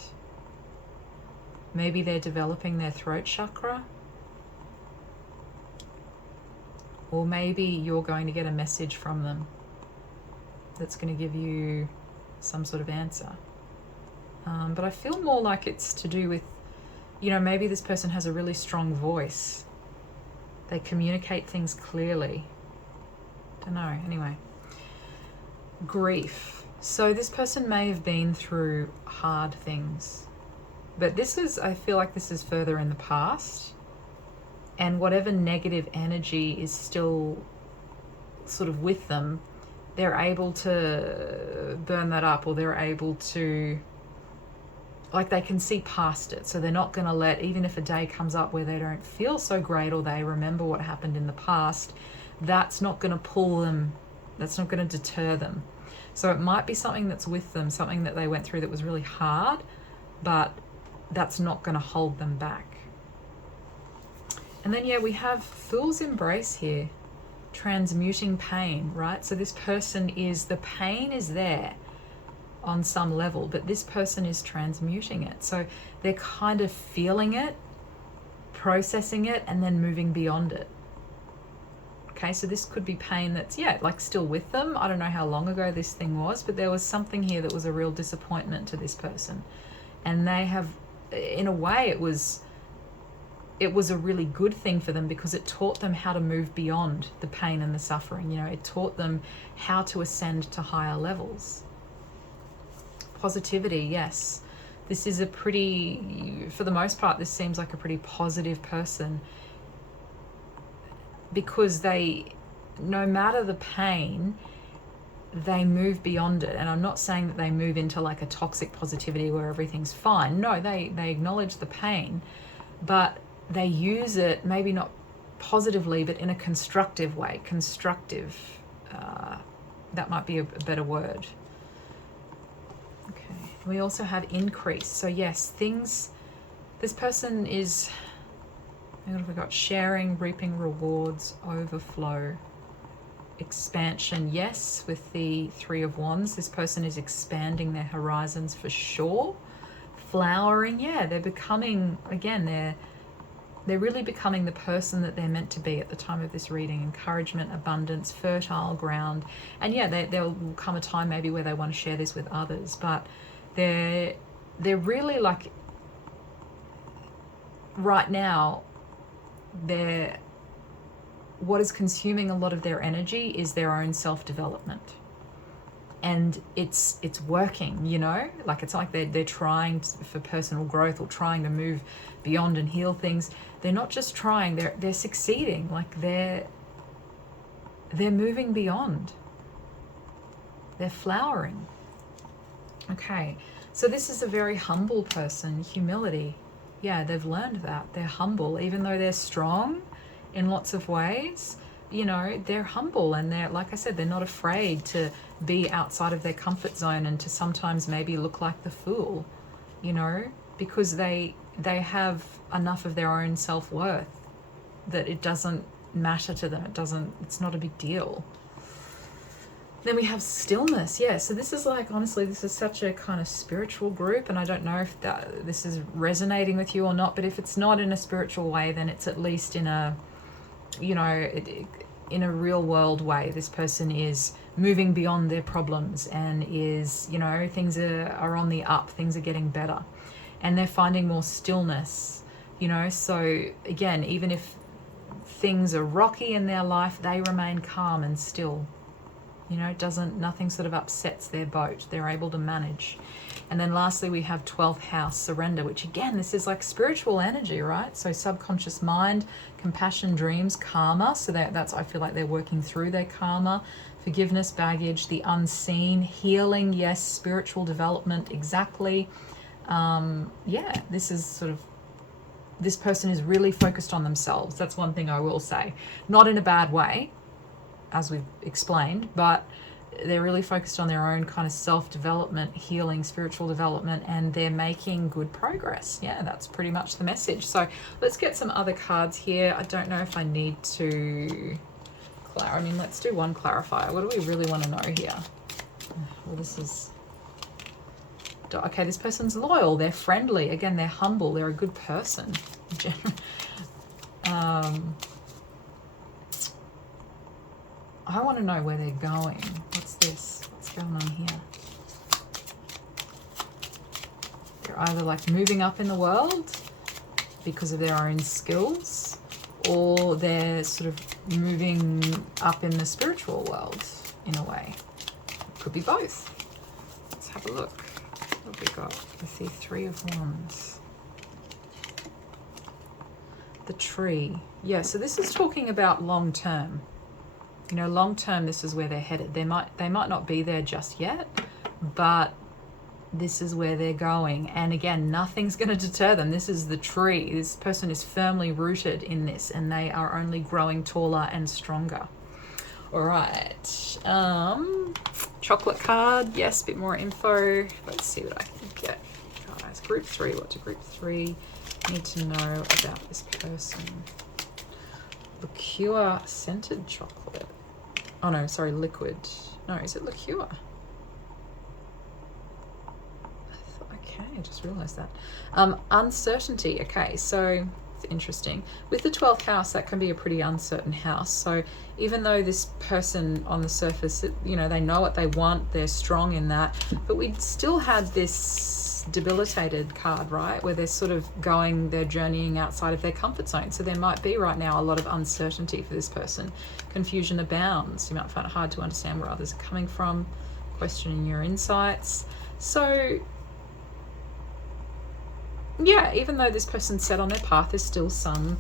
Maybe they're developing their throat chakra. Or maybe you're going to get a message from them that's going to give you some sort of answer. But I feel more like it's to do with, you know, maybe this person has a really strong voice. They communicate things clearly. Don't know. Anyway. Grief. So this person may have been through hard things. But I feel like this is further in the past. And whatever negative energy is still sort of with them, they're able to burn that up, or they're able to, like, they can see past it. So they're not going to let, even if a day comes up where they don't feel so great, or they remember what happened in the past, that's not going to pull them That's not going to deter them. So it might be something that's with them, something that they went through that was really hard, but that's not going to hold them back. And then, yeah, we have Fool's Embrace here, transmuting pain, right? So this person is, the pain is there on some level, but this person is transmuting it. So they're kind of feeling it, processing it, and then moving beyond it. Okay, so this could be pain that's, yeah, like still with them. I don't know how long ago this thing was, but there was something here that was a real disappointment to this person. And they have, in a way, it was a really good thing for them, because it taught them how to move beyond the pain and the suffering. You know, it taught them how to ascend to higher levels. Positivity, yes. This is a pretty, for the most part, this seems like a pretty positive person, because they, no matter the pain, they move beyond it. And I'm not saying that they move into like a toxic positivity where everything's fine. No, they acknowledge the pain, but they use it maybe not positively, but in a constructive way. Constructive, that might be a better word. Okay, we also have increase. So yes, things, this person is, what have we got? Sharing, reaping rewards, overflow, expansion. Yes, with the Three of Wands, this person is expanding their horizons for sure. Flowering, yeah, they're becoming, again, they're really becoming the person that they're meant to be at the time of this reading. Encouragement, abundance, fertile ground. And yeah, there will come a time maybe where they want to share this with others, but they're really like, right now, what is consuming a lot of their energy is their own self-development. And it's working, you know, like it's like they're trying for personal growth, or trying to move beyond and heal things. They're not just trying, they're succeeding. Like they're moving beyond. They're flowering. Okay, so this is a very humble person. Humility. Yeah, they've learned that. They're humble, even though they're strong in lots of ways. You know, they're humble, and they're, like I said, they're not afraid to be outside of their comfort zone and to sometimes maybe look like the fool, you know, because they have enough of their own self-worth that it doesn't matter to them. It's not a big deal. Then we have stillness. Yeah, so this is like, honestly, this is such a kind of spiritual group, and I don't know if this is resonating with you or not, but if it's not in a spiritual way, then it's at least in a, you know, in a real world way. This person is moving beyond their problems and is, you know, things are on the up, things are getting better, and they're finding more stillness, you know. So again, even if things are rocky in their life, they remain calm and still. You know, nothing sort of upsets their boat. They're able to manage. And then lastly, we have 12th house, surrender, which again, this is like spiritual energy, right? So subconscious mind, compassion, dreams, karma. So that's, I feel like they're working through their karma, forgiveness, baggage, the unseen, healing, yes, spiritual development, exactly. Yeah, this is sort of, this person is really focused on themselves. That's one thing I will say. Not in a bad way, as we've explained, but they're really focused on their own kind of self-development, healing, spiritual development, and they're making good progress. Yeah, that's pretty much the message. So let's get some other cards here. I don't know if I need to let's do one clarifier. What do we really want to know here? Well, this is, okay, this person's loyal, they're friendly, again, they're humble, they're a good person. I want to know where they're going. What's this? What's going on here? They're either like moving up in the world because of their own skills, or they're sort of moving up in the spiritual world in a way. Could be both. Let's have a look. What have we got? With the Three of Wands. The tree. Yeah, so this is talking about long term. You know, long term, this is where they're headed. They might not be there just yet, but this is where they're going. And again, nothing's going to deter them. This is the tree. This person is firmly rooted in this, and they are only growing taller and stronger. All right. Chocolate card. Yes, a bit more info. Let's see what I can get. Guys, group 3. What do group 3 need to know about this person? Liqueur scented chocolate. Oh no, sorry, liquid. No, is it liqueur? Okay, I just realized that. Uncertainty. Okay, so it's interesting. With the 12th house, that can be a pretty uncertain house. So even though this person on the surface, you know, they know what they want, they're strong in that, but we still had this debilitated card, right, where they're sort of they're journeying outside of their comfort zone. So there might be right now a lot of uncertainty for this person. Confusion abounds. You might find it hard to understand where others are coming from, questioning your insights. So yeah, even though this person's set on their path, there's still some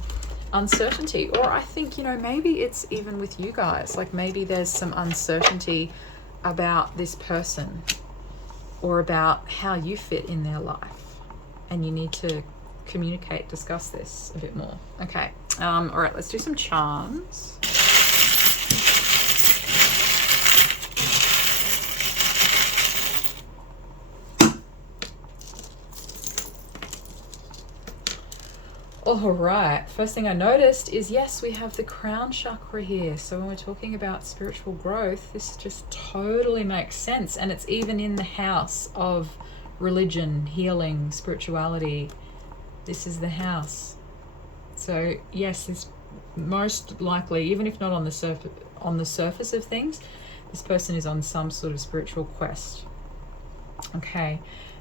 uncertainty. Or I think, you know, maybe it's even with you guys, like maybe there's some uncertainty about this person or about how you fit in their life, and you need to communicate, discuss this a bit more. Okay, all right, let's do some charms. All right, first thing I noticed is, yes, we have the crown chakra here. So when we're talking about spiritual growth, this just totally makes sense. And it's even in the house of religion, healing, spirituality. This is the house. So yes, this most likely, even if not on the surface of things, this person is on some sort of spiritual quest. Okay.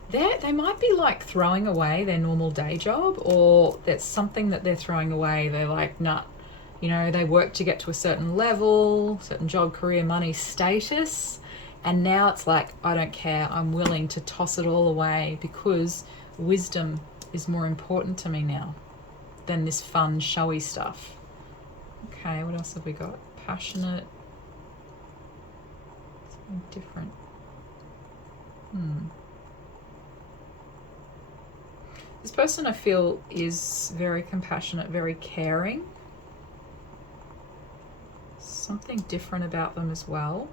They might be like throwing away their normal day job, or that's something that they're throwing away. They're like, nah, you know, they work to get to a certain level, certain job, career, money, status. And now it's like, I don't care. I'm willing to toss it all away because wisdom is more important to me now than this fun, showy stuff. Okay, what else have we got? Passionate. Something different. This person, I feel, is very compassionate, very caring. Something different about them as well.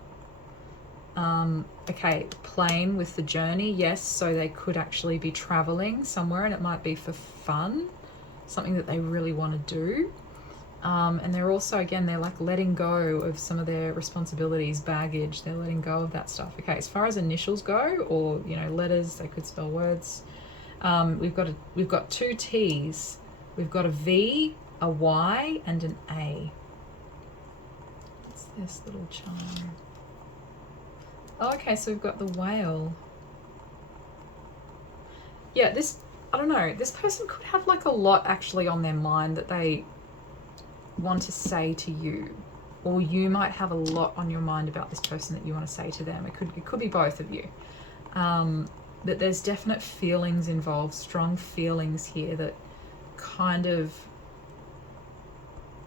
Okay, plain with the journey, yes, so they could actually be traveling somewhere, and it might be for fun, something that they really want to do. And they're also, again, they're like letting go of some of their responsibilities, baggage. They're letting go of that stuff. Okay, as far as initials go, or, you know, letters, they could spell words. We've got 2 T's. We've got a V, a Y, and an A. What's this little charm? Oh, okay, so we've got the whale. Yeah, I don't know, this person could have like a lot actually on their mind that they want to say to you, or you might have a lot on your mind about this person that you want to say to them. It could be both of you. But there's definite feelings involved, strong feelings here that kind of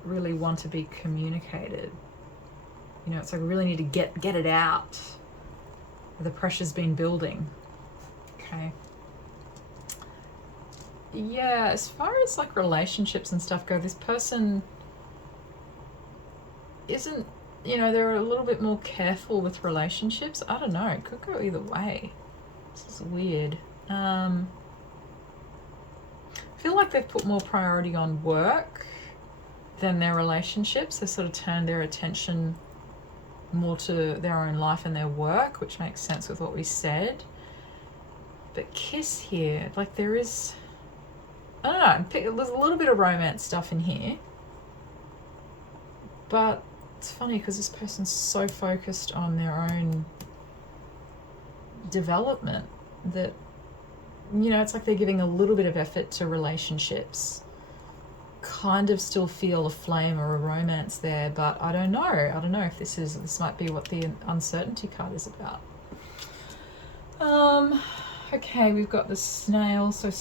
really want to be communicated. You know, it's like we really need to get it out. The pressure's been building. Okay. Yeah, as far as like relationships and stuff go, this person isn't, you know, they're a little bit more careful with relationships. I don't know, it could go either way. This is weird. I feel like they've put more priority on work than their relationships. They sort of turned their attention more to their own life and their work, which makes sense with what we said. But kiss here, like there is, I don't know, there's a little bit of romance stuff in here. But it's funny because this person's so focused on their own development that, you know, it's like they're giving a little bit of effort to relationships, kind of still feel a flame or a romance there, but I don't know if this might be what the uncertainty card is about. Okay, we've got the snail. So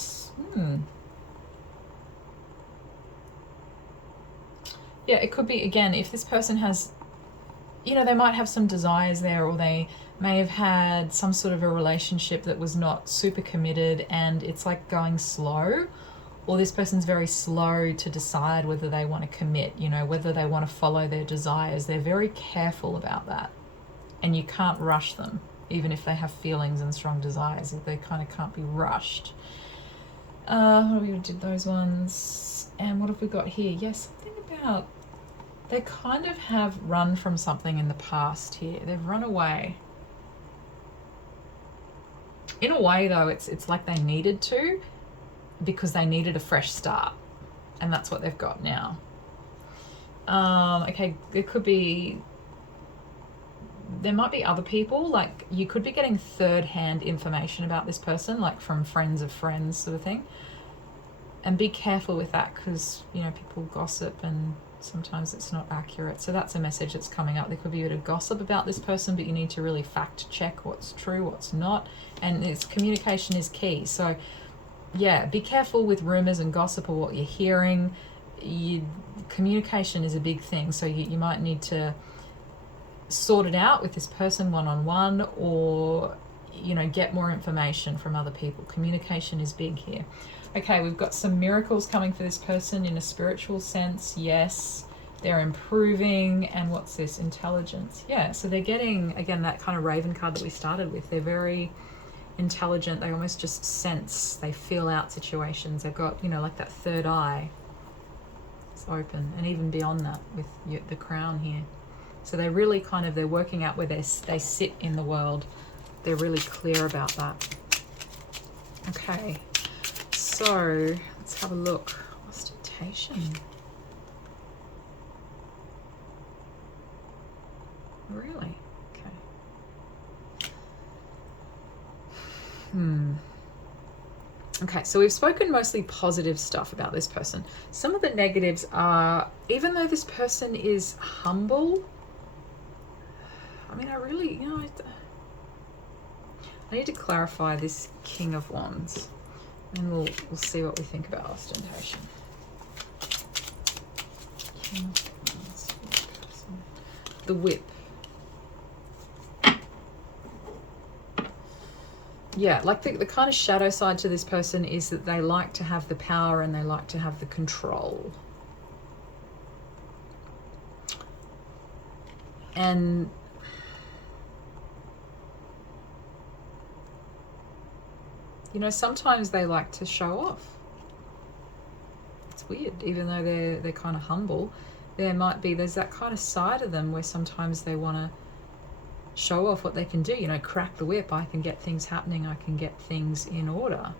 yeah, it could be, again, if this person has, you know, they might have some desires there, or they may have had some sort of a relationship that was not super committed and it's like going slow, or this person's very slow to decide whether they want to commit, you know, whether they want to follow their desires. They're very careful about that, and you can't rush them, even if they have feelings and strong desires. They kind of can't be rushed. What we did those ones, and what have we got here? Yes, something about they kind of have run from something in the past here. They've run away. In a way, though, it's like they needed to, because they needed a fresh start, and that's what they've got now. Okay, there might be other people, like you could be getting third-hand information about this person, like from friends of friends sort of thing. And be careful with that, because, you know, people gossip and sometimes it's not accurate. So that's a message that's coming up. There could be a bit of gossip about this person, but you need to really fact check what's true, what's not. And communication is key. So yeah, be careful with rumors and gossip or what you're hearing. Communication is a big thing. So you might need to sort it out with this person one-on-one, or, you know, get more information from other people. Communication is big here. Okay, we've got some miracles coming for this person in a spiritual sense. Yes, they're improving. And what's this? Intelligence. Yeah, so they're getting, again, that kind of Raven card that we started with. They're very intelligent. They almost just sense. They feel out situations. They've got, you know, like that third eye. It's open. And even beyond that with the crown here. So they really kind of, they're working out where they sit in the world. They're really clear about that. Okay. So let's have a look. Ostentation. Really? Okay. Okay, so we've spoken mostly positive stuff about this person. Some of the negatives are, even though this person is humble, I mean, I really, you know, I need to clarify this King of Wands. And we'll see what we think about ostentation. The Whip. Yeah, like the kind of shadow side to this person is that they like to have the power and they like to have the control. And you know, sometimes they like to show off. It's weird, even though they're kind of humble. There's that kind of side of them where sometimes they want to show off what they can do. You know, crack the whip. I can get things happening. I can get things in order.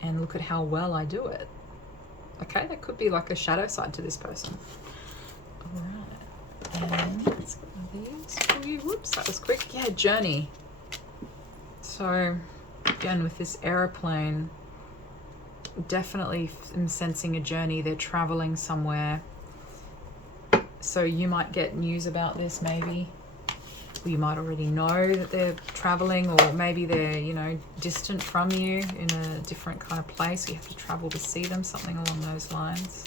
And look at how well I do it. Okay, that could be like a shadow side to this person. All right. And let's get one of these for you. Whoops, that was quick. Yeah, journey. So, again, with this aeroplane, definitely I'm sensing a journey. They're traveling somewhere. So you might get news about this maybe. Or you might already know that they're traveling, or maybe they're, you know, distant from you in a different kind of place. You have to travel to see them, something along those lines.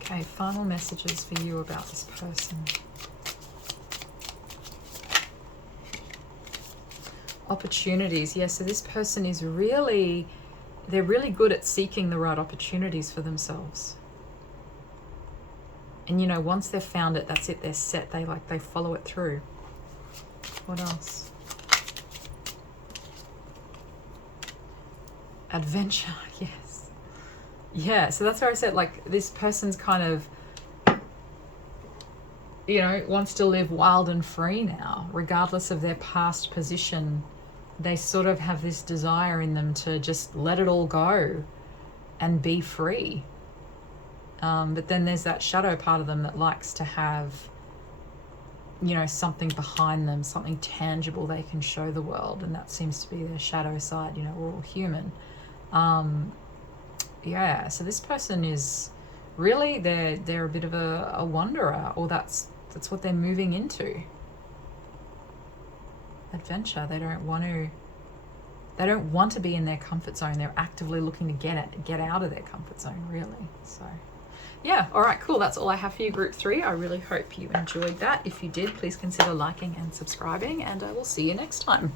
Okay, final messages for you about this person. Opportunities. Yeah, so this person is really, they're really good at seeking the right opportunities for themselves. And you know, once they've found it, that's it, they're set. They follow it through. What else? Adventure, yes. Yeah, so that's where I said, like, this person's kind of, you know, wants to live wild and free now, regardless of their past position. They sort of have this desire in them to just let it all go and be free. But then there's that shadow part of them that likes to have, you know, something behind them, something tangible they can show the world. And that seems to be their shadow side. You know, we're all human. Yeah, so this person is really, they're a bit of a wanderer, or that's what they're moving into. Adventure. They don't want to be in their comfort zone. They're actively looking to get out of their comfort zone, really. So yeah, all right, cool. That's all I have for you, group 3. I really hope you enjoyed that. If you did, please consider liking and subscribing, and I will see you next time.